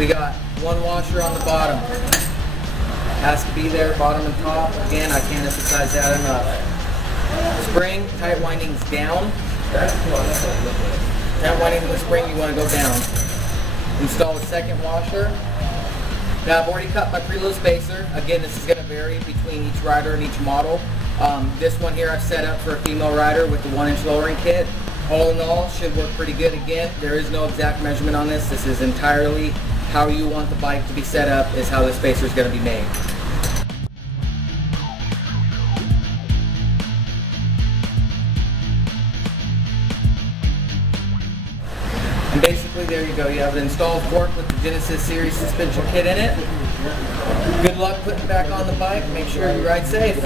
We got one washer on the bottom. Has to be there, bottom and top. Again, I can't emphasize that enough. Spring, tight windings down. Tight winding of the spring, you want to go down. Install a second washer. Now I've already cut my preload spacer. Again, this is going to vary between each rider and each model. This one here I've set up for a female rider with the 1-inch lowering kit. All in all, should work pretty good. Again, there is no exact measurement on this. This is entirely how you want the bike to be set up is how the spacer is going to be made. And basically there you go. You have an installed fork with the Genesis series suspension kit in it. Good luck putting it back on the bike. Make sure you ride safe.